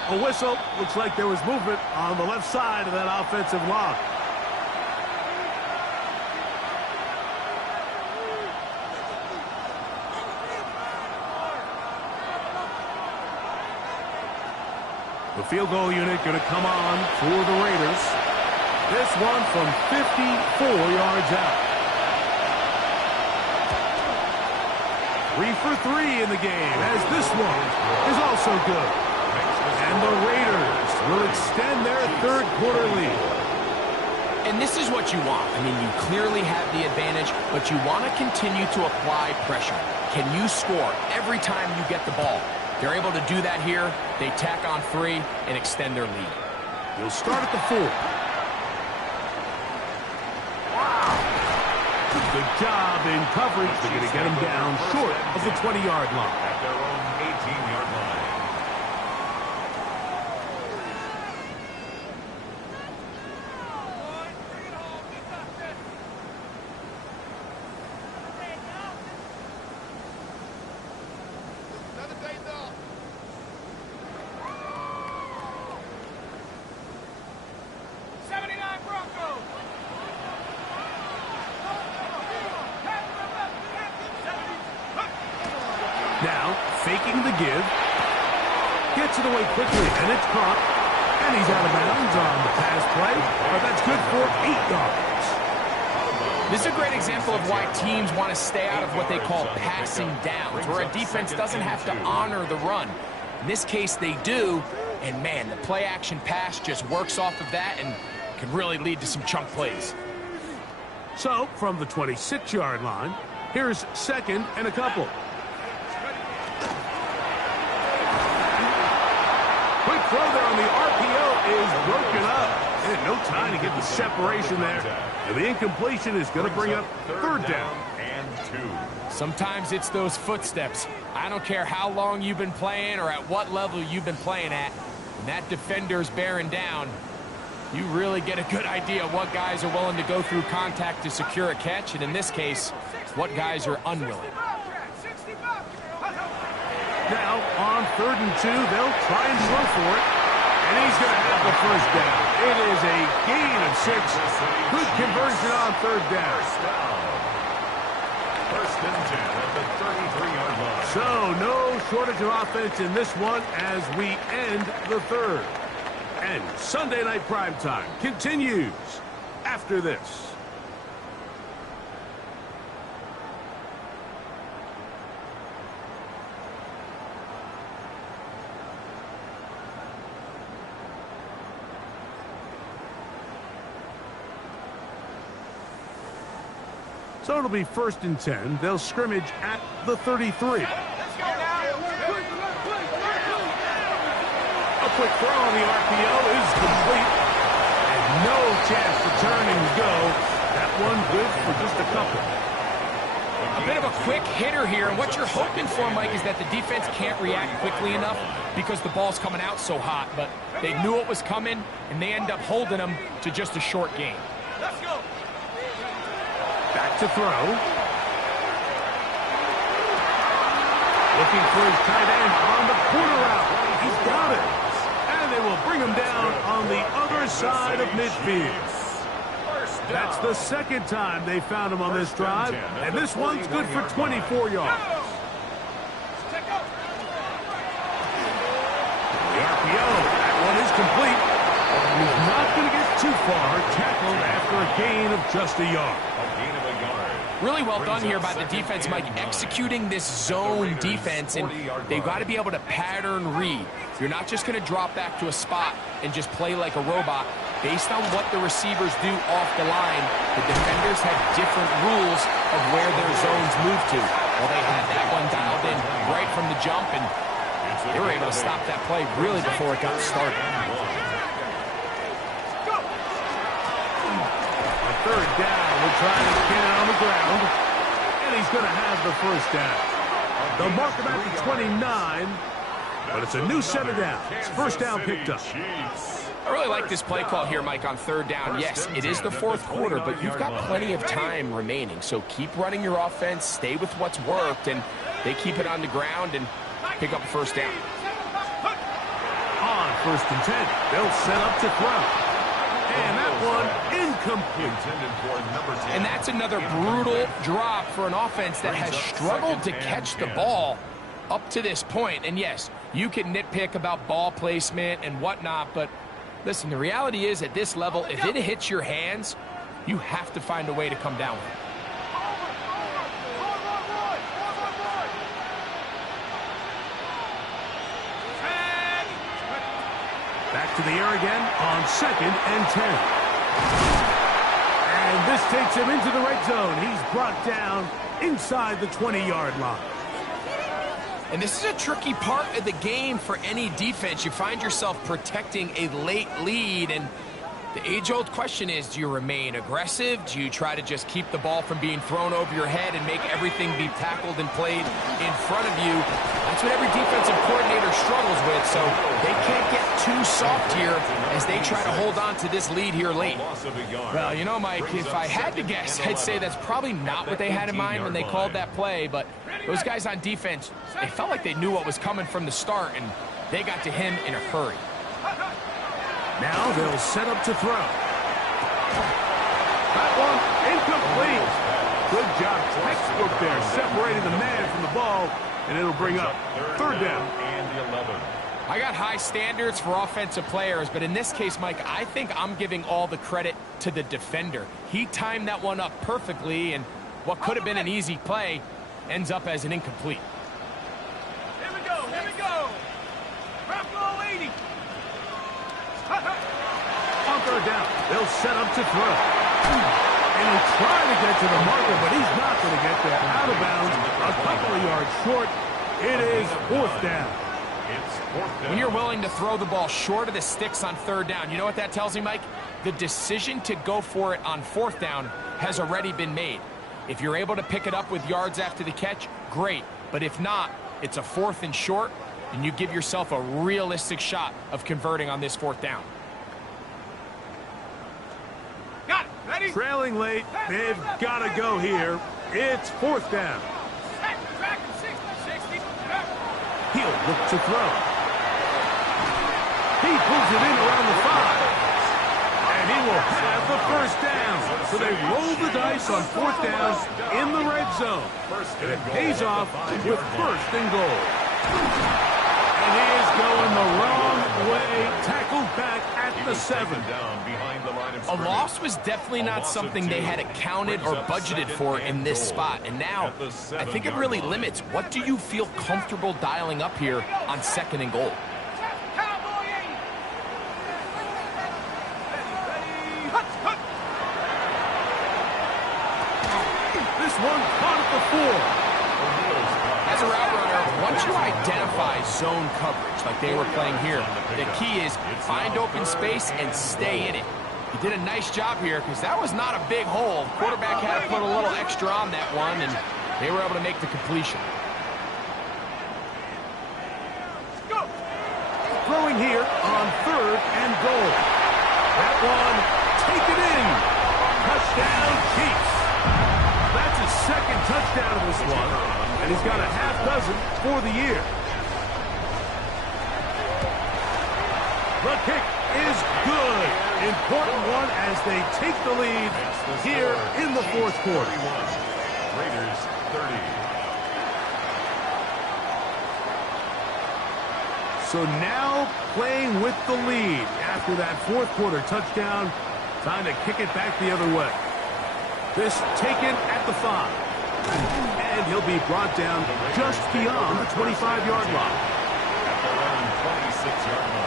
A whistle. Looks like there was movement on the left side of that offensive line. The field goal unit going to come on for the Raiders. This one from 54 yards out. 3 for 3 in the game, as this one is also good. And the Raiders will extend their third quarter lead. And this is what you want. I mean, you clearly have the advantage, but you want to continue to apply pressure. Can you score every time you get the ball? They're able to do that here. They tack on 3 and extend their lead. We'll start at the 4. Good job in coverage. They're going to get him down short of the 20-yard line. At their own 18-yard line. Now, faking the give. Gets it away quickly, and it's caught. And he's out of bounds on the pass play. But that's good for 8 yards. This is a great example of why teams want to stay out of what they call passing downs, where a defense doesn't have to honor the run. In this case, they do. And, man, the play-action pass just works off of that and can really lead to some chunk plays. So, from the 26-yard line, here's 2nd and a couple. Quick throw there on the RPO is broken up. And no time to get the separation there. And the incompletion is going to bring up 3rd down. And 2. Sometimes it's those footsteps. I don't care how long you've been playing or at what level you've been playing at. When that defender's bearing down, you really get a good idea of what guys are willing to go through contact to secure a catch. And in this case, what guys are unwilling. Now, on 3rd and 2, they'll try and slow for it. And he's going to have the 1st down. It is a gain of 6. Good conversion on 3rd down. 1st and 10 at the 33-yard line. So, no shortage of offense in this one as we end the 3rd. And Sunday Night Primetime continues after this. So it'll be 1st and 10. They'll scrimmage at the 33. A quick throw on the RPO is complete. And no chance to turn and go. That one good for just a couple. A bit of a quick hitter here. And what you're hoping for, Mike, is that the defense can't react quickly enough because the ball's coming out so hot. But they knew it was coming, and they end up holding them to just a short game. Let's go. Back to throw. Looking for his tight end on the corner route. He's got it. And they will bring him down on the other side of midfield. That's the 2nd time they found him on this drive. And this one's good for 24 yards. The RPO, that one is complete. He's not going to get too far. Tackled after a gain of just a yard. Really well done here by the defense, Mike, executing this zone defense, and they've got to be able to pattern read. You're not just going to drop back to a spot and just play like a robot. Based on what the receivers do off the line, the defenders have different rules of where their zones move to. Well, they had that one dialed in right from the jump, and they were able to stop that play really before it got started. On 3rd down, we're trying to get it on the ground, and he's going to have the 1st down. They'll mark him at the 29, but it's a new set of downs. 1st down picked up. I really like this play call here, Mike, on 3rd down. Yes, it is the 4th quarter, but you've got plenty of time remaining. So keep running your offense, stay with what's worked, and they keep it on the ground and pick up a 1st down. On first and 10. They'll set up to throw. And that one incomplete. And that's another brutal drop for an offense that has struggled to catch the ball up to this point. And yes, you can nitpick about ball placement and whatnot, but listen, the reality is at this level, if it hits your hands, you have to find a way to come down with it. Back to the air again on 2nd and 10. And this takes him into the red zone. He's brought down inside the 20-yard line. And this is a tricky part of the game for any defense. You find yourself protecting a late lead, and the age-old question is, do you remain aggressive? Do you try to just keep the ball from being thrown over your head and make everything be tackled and played in front of you? That's what every defensive coordinator struggles with, so they can't get too soft here as they try to hold on to this lead here late. Well, you know, Mike, if I had to guess, I'd say that's probably not what they had in mind when they called that play, but those guys on defense, they felt like they knew what was coming from the start, and they got to him in a hurry. Now they'll set up to throw. That one incomplete. Good job, textbook there, separating the man from the ball, and it'll bring up 3rd down. I got high standards for offensive players, but in this case, Mike, I think I'm giving all the credit to the defender. He timed that one up perfectly, and what could have been an easy play ends up as an incomplete. Here we go, here we go. Prep goal 80. On 3rd down, they'll set up to throw. And he'll try to get to the marker, but he's not going to get there. Out of bounds, a couple of yards short. It is 4th down. When you're willing to throw the ball short of the sticks on 3rd down, you know what that tells me, Mike? The decision to go for it on 4th down has already been made. If you're able to pick it up with yards after the catch, great. But if not, it's a 4th and short, and you give yourself a realistic shot of converting on this 4th down. Got it. Ready? Trailing late, they've got to go here. It's 4th down. Track him 60. He'll look to throw. He pulls it in around the 5. And he will have the 1st down. So they roll the dice on 4th down in the red zone. And it pays off with 1st and goal. And he is going the wrong way. Tackled back at the 7. A loss was definitely not something they had accounted or budgeted for in this spot. And now, I think it really limits what do you feel comfortable dialing up here on 2nd and goal. Cowboy 80. Ready. Hut. This one caught at the 4. As a route runner, once you identify zone coverage like they were playing here, the key is find open space and stay in it. He did a nice job here because that was not a big hole. Quarterback had to put a little extra on that one, and they were able to make the completion. Go. Throwing here on 3rd and goal. That one, take it in. Touchdown, Chiefs. That's his 2nd touchdown of this one, and he's got a half dozen for the year. The kick is good. Important one as they take the lead here in the 4th quarter. Raiders 30. So now playing with the lead after that 4th quarter touchdown. Time to kick it back the other way. This taken at the 5. And he'll be brought down just beyond the 25-yard line. At their own 26-yard line.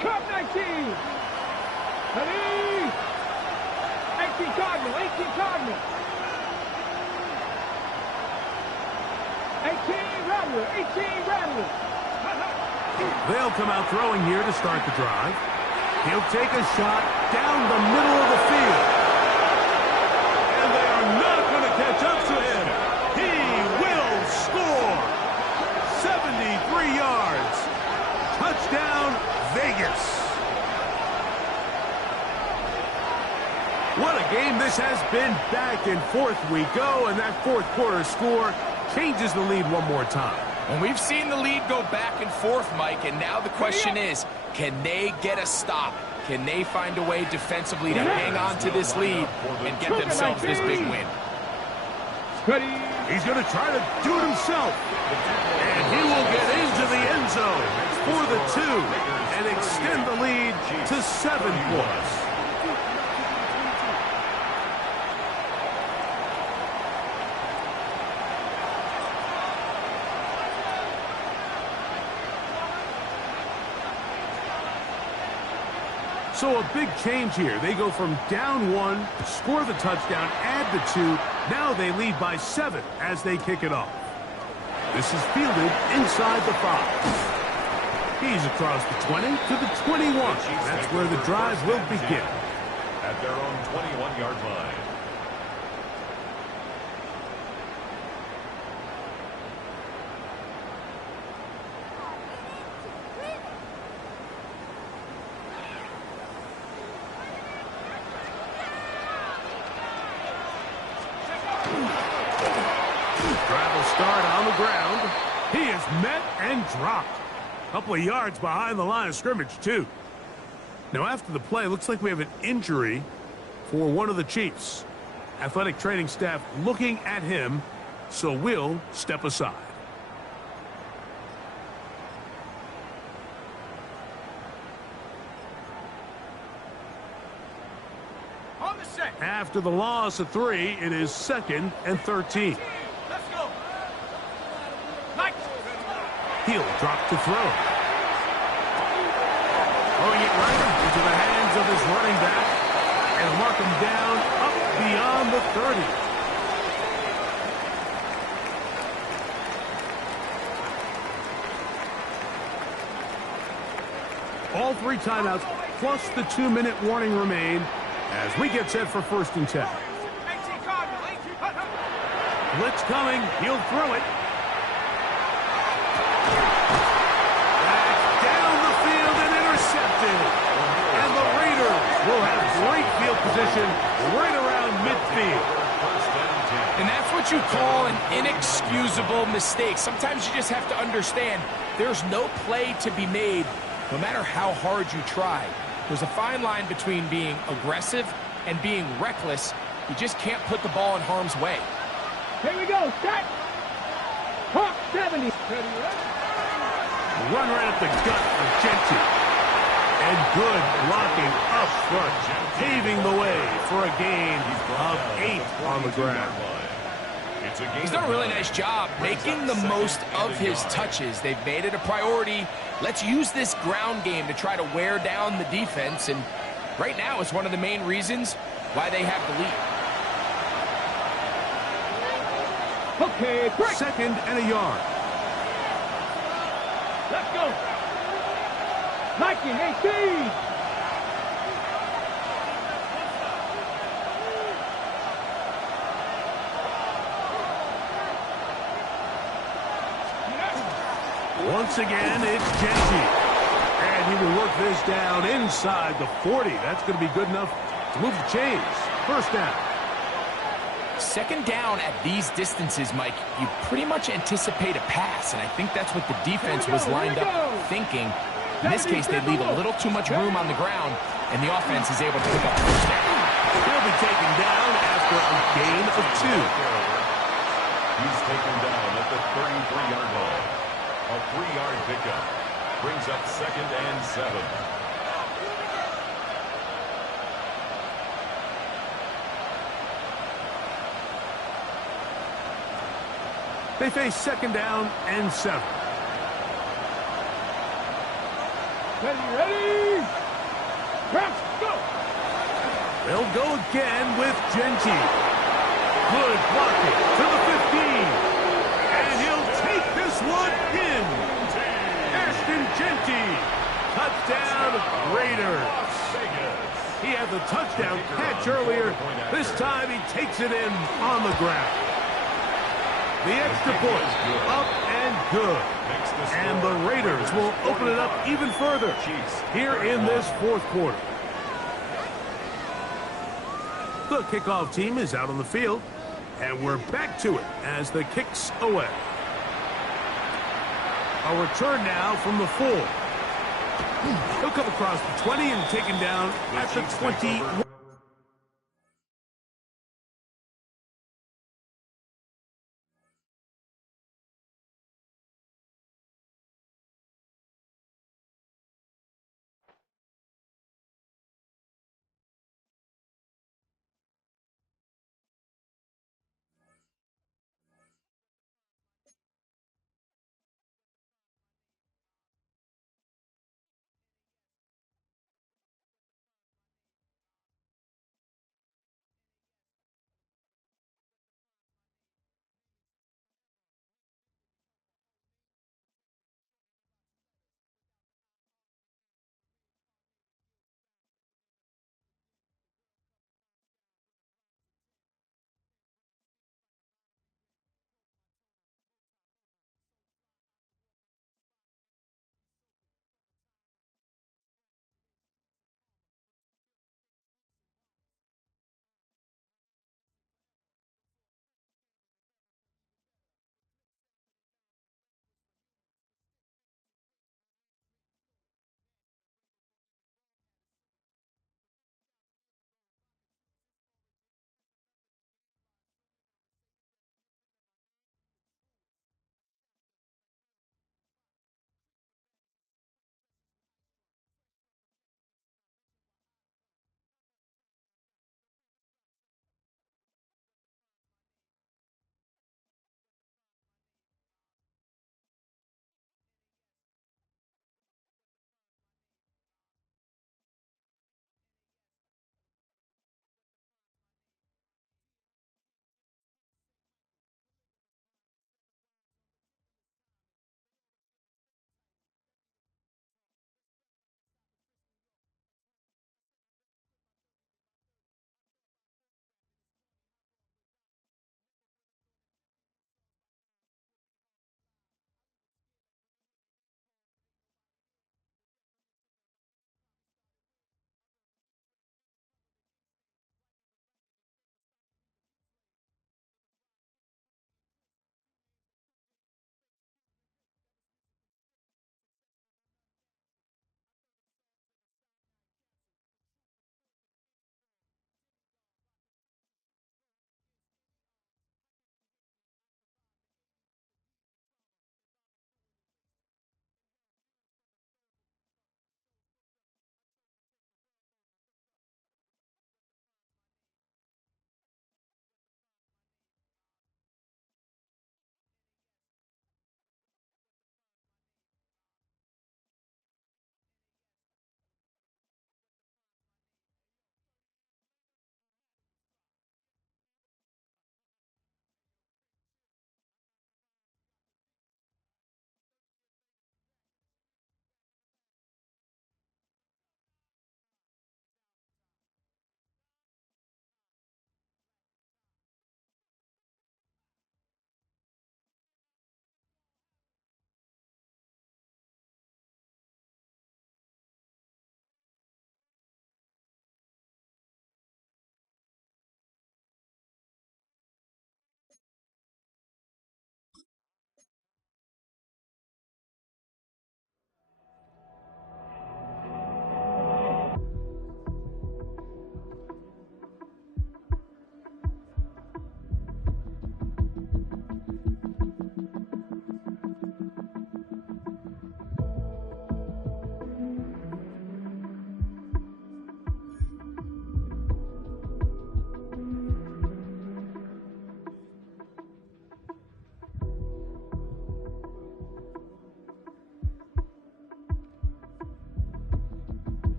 Cup 19. Ready. 18 Cardinal. 18 Cardinal. 18 Rattler. 18 Rattler. They'll come out throwing here to start the drive. He'll take a shot down the middle of the field. And they are not going to catch up to him. He will score. 73 yards. What a game this has been. Back and forth we go, and that fourth quarter score changes the lead one more time. And we've seen the lead go back and forth, Mike, and now the question is, can they get a stop? Can they find a way defensively to hang on to this lead and get themselves this big win? He's going to try to do it himself. And he will get into the end zone for the 2 and extend the lead to 7 points. So a big change here. They go from down 1, score the touchdown, add the 2. Now they lead by 7 as they kick it off. This is fielded inside the 5. He's across the 20 to the 21. That's where the drive will begin. At their own 21-yard line. Drive will start on the ground. He is met and dropped. A couple of yards behind the line of scrimmage, too. Now, after the play, looks like we have an injury for one of the Chiefs. Athletic training staff looking at him, so we'll step aside. On the set. After the loss of 3, it is 2nd and 13. Let's go. Mike. He'll drop to throw. Throwing it right into the hands of his running back and mark him down up beyond the 30. All 3 timeouts plus the 2-minute warning remain as we get set for 1st and 10. 18 Cardinal. 18. Blitz coming. He'll throw it. And the Raiders will have great field position right around midfield. And that's what you call an inexcusable mistake. Sometimes you just have to understand there's no play to be made no matter how hard you try. There's a fine line between being aggressive and being reckless. You just can't put the ball in harm's way. Here we go. Set. Hawk 70. Run right at the gut of Genty. And good blocking up front, paving the way for a gain of 8 on the ground. He's done a really nice job making the most of his touches. They've made it a priority. Let's use this ground game to try to wear down the defense. And right now, it's one of the main reasons why they have the lead. Okay, break. 2nd and a yard. Let's go. 19, 18. Once again, it's Genty. And he will work this down inside the 40. That's going to be good enough to move the chains. 1st down. 2nd down at these distances, Mike, you pretty much anticipate a pass, and I think that's what the defense was lined up thinking. In this case, they leave a little too much room on the ground, and the offense is able to pick up 1st down. He'll be taken down after a gain of 2. He's taken down at the 33-yard line. A 3-yard pickup brings up 2nd and 7. They face 2nd down and 7. Ready? Let's go. They'll go again with Genty. Good blocking to the 15. And he'll take this one in. Ashton Genty. Touchdown, Raiders. He had the touchdown catch earlier. This time he takes it in on the ground. The extra point, up and good. And the Raiders will open it up even further here in this 4th quarter. The kickoff team is out on the field, and we're back to it as the kick's away. A return now from the 4. He'll come across the 20 and taken down at the 21.